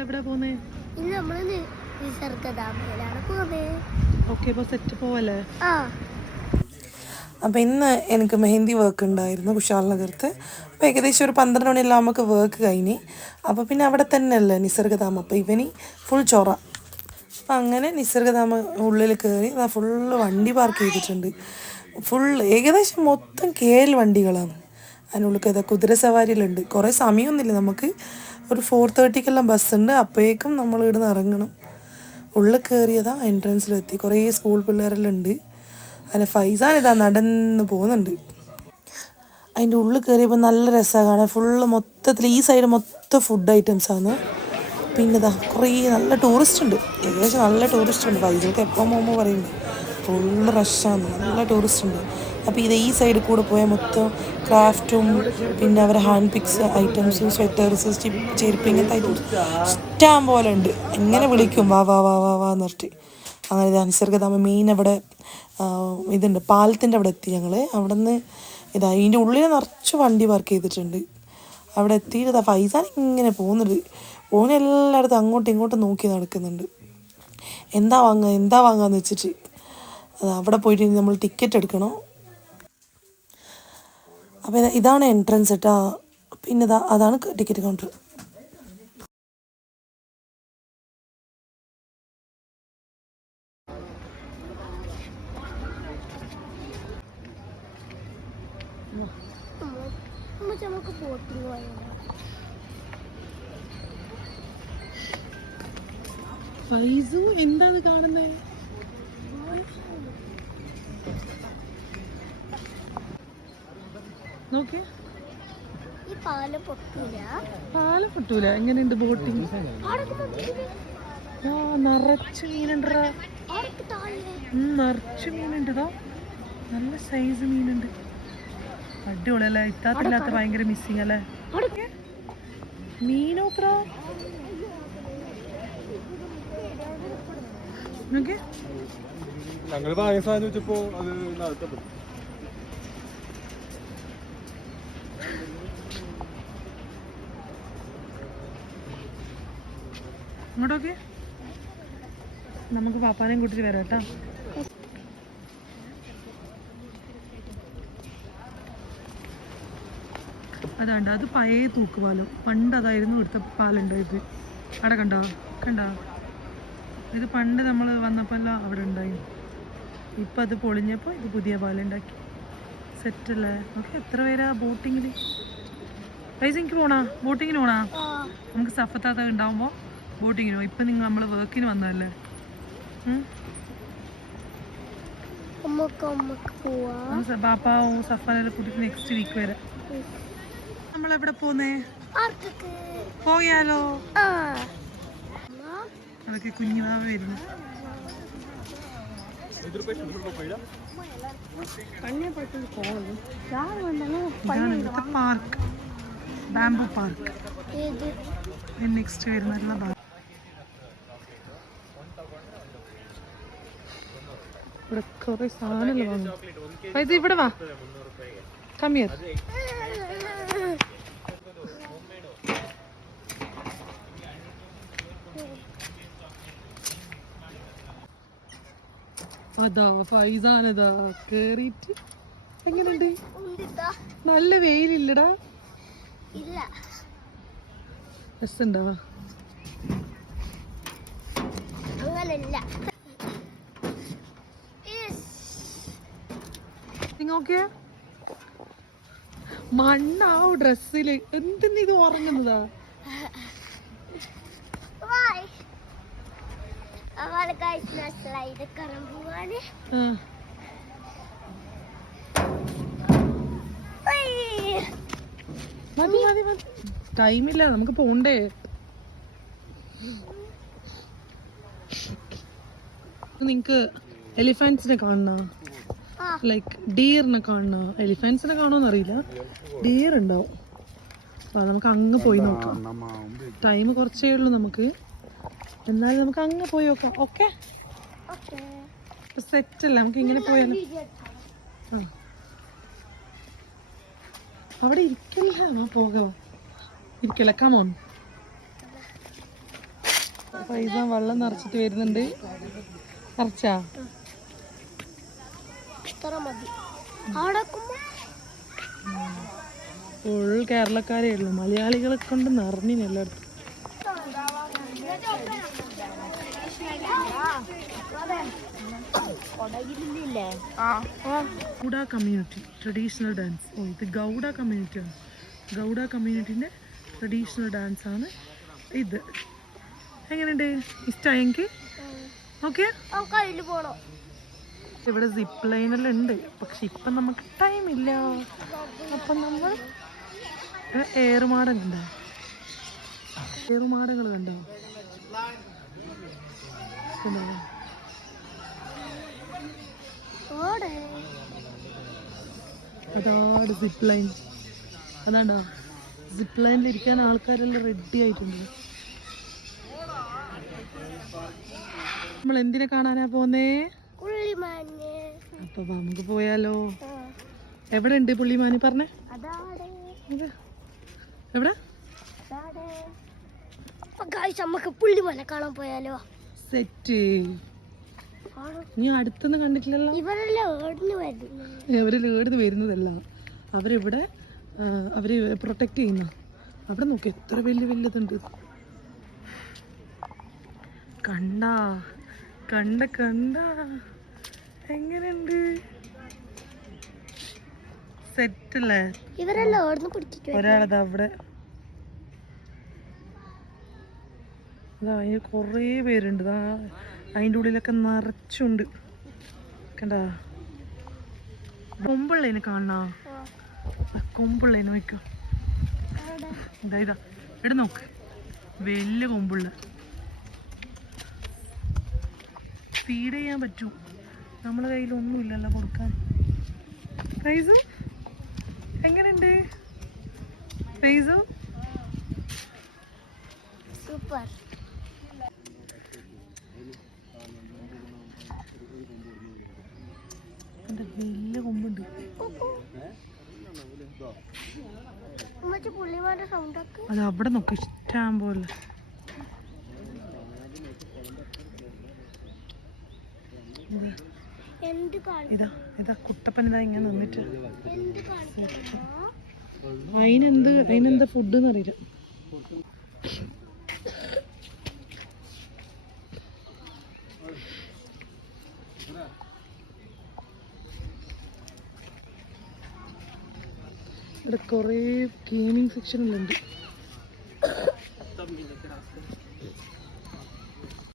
എവിടെ പോന്നേ? അപ്പം ഇന്ന് എനിക്ക് മെഹന്തി വർക്ക് ഉണ്ടായിരുന്നു കുശാൽ നഗരത്ത്. അപ്പോൾ ഏകദേശം ഒരു 12 മണിയെല്ലാം നമുക്ക് വർക്ക് കഴിഞ്ഞ്. അപ്പോൾ പിന്നെ അവിടെ തന്നെ അല്ലേ നിസർഗധാമം. അപ്പോൾ ഇവന് ഫുൾ ചൊറ. അപ്പം അങ്ങനെ നിസർഗധാമ ഉള്ളിൽ കയറി ഫുള്ള് വണ്ടി പാർക്ക് ചെയ്തിട്ടുണ്ട്. ഏകദേശം മൊത്തം KL വണ്ടികളാണ്. അതിനുള്ളിൽ കുതിര സവാരിയിലുണ്ട്. കുറേ സമയമൊന്നുമില്ല, നമുക്ക് ഒരു 4:30 ബസ്സുണ്ട്. അപ്പോഴേക്കും നമ്മൾ ഇവിടുന്ന് ഇറങ്ങണം. ഉള്ളിൽ കയറിയതാ എൻട്രൻസിലെത്തി. കുറേ സ്കൂൾ പിള്ളേരെല്ലാം ഉണ്ട്. അതിന് ഫൈസാൻ ഇതാ നടന്ന് പോകുന്നുണ്ട്. അതിൻ്റെ ഉള്ളിൽ കയറിയപ്പോൾ നല്ല രസമാണ് കാണാൻ. മൊത്തത്തിൽ ഈ സൈഡ് മൊത്തം ഫുഡ് ഐറ്റംസാണ്. പിന്നെ ഇതാ കുറേ നല്ല ടൂറിസ്റ്റ് ഉണ്ട്. ഏകദേശം നല്ല ടൂറിസ്റ്റ് ഉണ്ട്. ഫൈസൊക്കെ എപ്പോൾ പോകുമ്പോൾ പറയുന്നത് ഫുള്ള് റഷാണ്, നല്ല ടൂറിസ്റ്റ് ഉണ്ട്. അപ്പോൾ ഈ സൈഡിൽ കൂടെ പോയാൽ മൊത്തം ക്രാഫ്റ്റും പിന്നെ അവരെ ഹാൻഡ് പിക്സ് ഐറ്റംസും സ്വെറ്റേഴ്സ് ചെരുപ്പ് ഇങ്ങനത്തെ ഐറ്റംസ് ഇഷ്ടം പോലെ ഉണ്ട്. എങ്ങനെ വിളിക്കും വാ വാ വാ വാ വാ എന്നിട്ട്. അങ്ങനെ നിസർഗധാമ മെയിൻ അവിടെ ഇതുണ്ട്, പാലത്തിൻ്റെ അവിടെ എത്തി ഞങ്ങൾ. അവിടെ നിന്ന് ഇതിൻ്റെ ഉള്ളിൽ നിറച്ച് വണ്ടി പാർക്ക് ചെയ്തിട്ടുണ്ട്. അവിടെ എത്തിയിട്ട് ഫൈസാൻ ഇങ്ങനെ പോകുന്നുണ്ട്. എല്ലായിടത്തും അങ്ങോട്ടും ഇങ്ങോട്ടും നോക്കി നടക്കുന്നുണ്ട്. എന്താ വാങ്ങാന്ന് വെച്ചിട്ട്. അവിടെ പോയിട്ട് നമ്മൾ ടിക്കറ്റ് എടുക്കണം. അപ്പോൾ ഇതാണ് എൻട്രൻസ് കേട്ടോ. പിന്നെ അതാണ് ടിക്കറ്റ് കൗണ്ടർ. ഫൈസു എന്താണ് കാണുന്നേ? നോക്കേ, പാലം പൊട്ടൂല. എങ്ങനെയുണ്ട് ബോട്ടിങ്? നിറച്ച് മീനുണ്ടാ, നിറച്ച് മീനുണ്ടോ. നല്ല സൈസ് മീനുണ്ട്. അടിപൊളി അല്ലേ? ഇത്താത്തില്ലാത്ത ഭയങ്കര മിസ്സിങ് അല്ലേ? മീനോത്ര ഞങ്ങൾ വാങ്ങിയ സാധനം വെച്ചപ്പോ അത് നടത്തപ്പെട്ടു. ഇങ്ങോട്ടൊക്കെ നമുക്ക് പാപ്പാനെയും കൂട്ടിട്ട് വരാം കേട്ടോ. അതാണ്ട് അത് പഴയ തൂക്കുപാലം. പണ്ട് അതായിരുന്നു ഇവിടുത്തെ പാലുണ്ടായത്. അവിടെ കണ്ടോ ഇത് പണ്ട് നമ്മൾ വന്നപ്പോൾ എല്ലാം അവിടെ ഉണ്ടായി. ഇപ്പം അത് പൊളിഞ്ഞപ്പോൾ ഇത് പുതിയ പാലുണ്ടാക്കി. സെറ്റല്ലേ? ഓക്കെ, എത്ര പേരാ ബോട്ടിങ്ങിൽ? പൈസക്ക് പോണാ? ബോട്ടിങ്ങിന് പോണാ? നമുക്ക് സഫത്താത്ത ഉണ്ടാവുമ്പോൾ ബോട്ടിങ്ങിന് പോകും. ഇപ്പം നമ്മൾ വർക്കിന് വന്നതല്ലേ. പാപ്പാവും സഫാനെല്ലാം കൂട്ടിട്ട് നെക്സ്റ്റ് വീക്ക് വരെ. നമ്മളെവിടെ പോന്നേ? പോയാലോ? അതൊക്കെ കുഞ്ഞുവാവ വരുന്നു. Park, bamboo park. നെക്സ്റ്റ് വരുന്ന ഇവിടെ കുറെ സാധനങ്ങൾ വാങ്ങും. ഇത് ഇവിടെ വാ, കമ്മിയർ. അതാ ഫൈസാനതാ കേറിയിട്ട്. എങ്ങനെയുണ്ട്? നല്ല വെയിലില്ലടാ. രസണ്ടാ? നിങ്ങോക്കെ മണ്ണാവും ഡ്രസ്സില്. എന്തിന് ഇത് ഉറങ്ങുന്നതാ? ടൈമില്ല, നമുക്ക് പോണ്ടേ. നിങ്ങക്ക് എലിഫന്റ്സിനെ കാണണ, ലൈക്ക് ഡീറിനെ കാണണ? എലിഫന്റ്സിനെ കാണുമെന്ന് അറിയില്ല, ഡീർ ഉണ്ടാവും. അപ്പൊ നമുക്ക് അങ്ങ് പോയി നോക്കാം. ടൈം കുറച്ചേ ഉള്ളൂ നമുക്ക്, എന്നാലും നമുക്ക് അങ്ങ് പോയി നോക്കാം. ഓക്കെ, സെറ്റ് അല്ല? നമുക്ക് ഇങ്ങനെ പോയാലോ? അവിടെ ഇരിക്കില്ല, പോകാം. ഇരിക്കില്ല, കമോൺ. പൈസ വെള്ളം നിറച്ചിട്ട് വരുന്നുണ്ട്. നിറച്ചാ ഫുൾ കേരളക്കാരേ ഉള്ളൂ. മലയാളികളെ കൊണ്ട് നിറഞ്ഞു എല്ലായിടത്തും. Gowda community traditional dance. ഓ, ഇത് ഗൗഡ കമ്മ്യൂണിറ്റിയാണ്. ഗൗഡ കമ്മ്യൂണിറ്റിൻ്റെ ട്രഡീഷണൽ ഡാൻസ് ആണ് ഇത്. എങ്ങനെയുണ്ട്? ഇഷ്ടമായെങ്കിൽ ഓക്കെ. ഇവിടെ സിപ്പ് ലൈനെല്ലാം ഉണ്ട്, പക്ഷെ ഇപ്പം നമുക്ക് ടൈമില്ല. അപ്പം നമ്മൾ ഏറുമാടം കണ്ടോ? ഏറുമാടങ്ങൾ കണ്ടോ? കണ്ടോ? അതാണ് സിപ്പ് ലൈൻ. അതാണ്ടോ സിപ്പ് ലൈനിൽ ഇരിക്കാൻ ആൾക്കാരെല്ലാം റെഡി ആയിട്ടുണ്ട്. നമ്മൾ എന്തിനെ കാണാനാ പോന്നേ? അപ്പൊ നമുക്ക് പോയാലോ? എവിടെ ഉണ്ട് പുള്ളിമാനി? പറഞ്ഞേ എവിടെ? നമുക്ക് പുള്ളിമാനെ കാണാൻ പോയാലോ? സെറ്റ്. നീ അടുത്തൊന്നും കണ്ടിട്ടില്ലല്ലോ. അവരെല്ലാം ഏടുന്ന് വരുന്നതല്ല, അവരിവിടെ അവര് പ്രൊട്ടക്ട് ചെയ്യുന്ന. അവിടെ നോക്കി എത്ര വലിയ വലുതുണ്ട്. കണ്ടാ കണ്ട കണ്ട എങ്ങനെയുണ്ട്? സെറ്റല്ലേ? ഒരാളതാ അവിടെ. അതിന് കുറേ പേരുണ്ട്. അതിൻ്റെ ഉള്ളിലൊക്കെ നിറച്ചുണ്ട്. കണ്ടാ കൊമ്പുള്ളതിന് കാണണ? കൊമ്പുള്ളതിന് നോക്കോ. ഇതാ ഇതാ ഇവിടെ നോക്ക്, വലിയ കൊമ്പുള്ള. ഫീഡ് ചെയ്യാൻ പറ്റും. നമ്മളെ കയ്യിൽ ഒന്നുമില്ലല്ലോ കൊടുക്കാൻ. പ്രൈസ് എങ്ങനെയുണ്ട്? Price super. വലിയ കൊമ്പുണ്ട്. അത് അവിടെ നോക്കി ഇഷ്ടം പോലെ. ഇതാ ഇതാ കുട്ടപ്പൻ ഇതാ ഇങ്ങനെ നിന്നിട്ട്. അതിനെന്ത് ഫുഡ് എന്നറിയില്ല. ഇവിടെ കുറേ ഗെയിമിങ് സെക്ഷനിലുണ്ട്.